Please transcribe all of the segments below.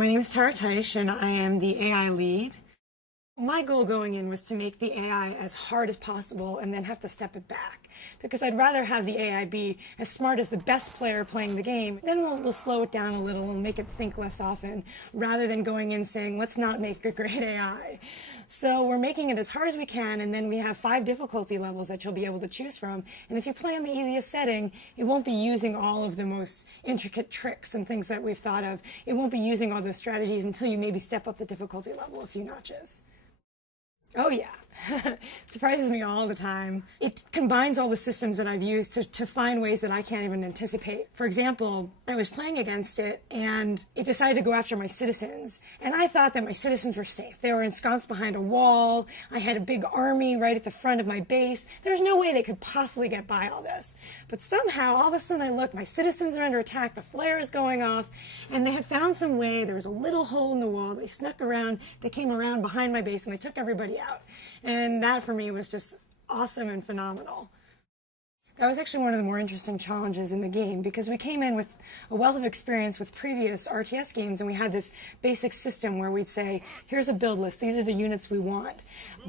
My name is TEICH, and I am the AI lead. My goal going in was to make the AI as hard as possible and then have to step it back. Because I'd rather have the AI be as smart as the best player playing the game, then we'll slow it down a little and make it think less often, rather than going in saying, let's not make a great AI. So we're making it as hard as we can, and then we have 5 difficulty levels that you'll be able to choose from. And if you play on the easiest setting, it won't be using all of the most intricate tricks and things that we've thought of. It won't be using all those strategies until you maybe step up the difficulty level a few notches. Oh yeah, surprises me all the time. It combines all the systems that I've used to find ways that I can't even anticipate. For example, I was playing against it and it decided to go after my citizens. And I thought that my citizens were safe. They were ensconced behind a wall. I had a big army right at the front of my base. There's no way they could possibly get by all this. But somehow, all of a sudden I look, my citizens are under attack, the flare is going off, and they had found some way. There was a little hole in the wall. They snuck around, they came around behind my base, and they took everybody out. And that for me was just awesome and phenomenal. That was actually one of the more interesting challenges in the game because we came in with a wealth of experience with previous RTS games, and we had this basic system where we'd say, here's a build list, these are the units we want.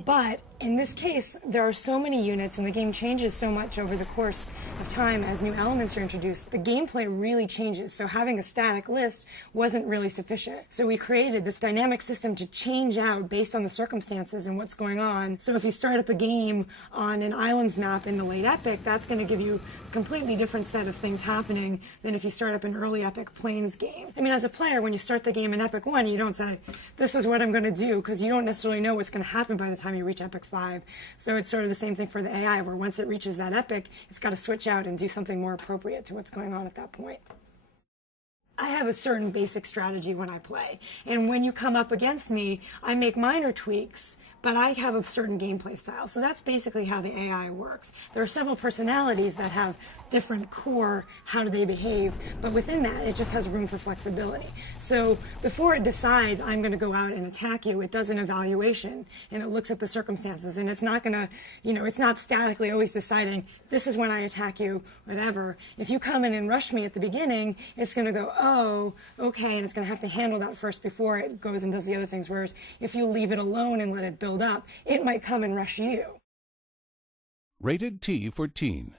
But in this case, there are so many units and the game changes so much over the course of time as new elements are introduced. The gameplay really changes, so having a static list wasn't really sufficient. So we created this dynamic system to change out based on the circumstances and what's going on. So if you start up a game on an islands map in the late epic, that's going to give you a completely different set of things happening than if you start up an early epic plains game. I mean, as a player, when you start the game in epic 1, you don't say, this is what I'm going to do, because you don't necessarily know what's going to happen by the time you reach epic 5. So it's sort of the same thing for the AI, where once it reaches that epic, it's got to switch out and do something more appropriate to what's going on at that point. I have a certain basic strategy when I play, and when you come up against me, I make minor tweaks, but I have a certain gameplay style. So that's basically how the AI works. There are several personalities that have different core, how do they behave, but within that, it just has room for flexibility. So before it decides, I'm going to go out and attack you, it does an evaluation, and it looks at the circumstances, and it's not going to, it's not statically always deciding, this is when I attack you, whatever. If you come in and rush me at the beginning, it's going to go, oh, okay, and it's going to have to handle that first before it goes and does the other things, whereas if you leave it alone and let it build up, it might come and rush you. Rated T for Teen.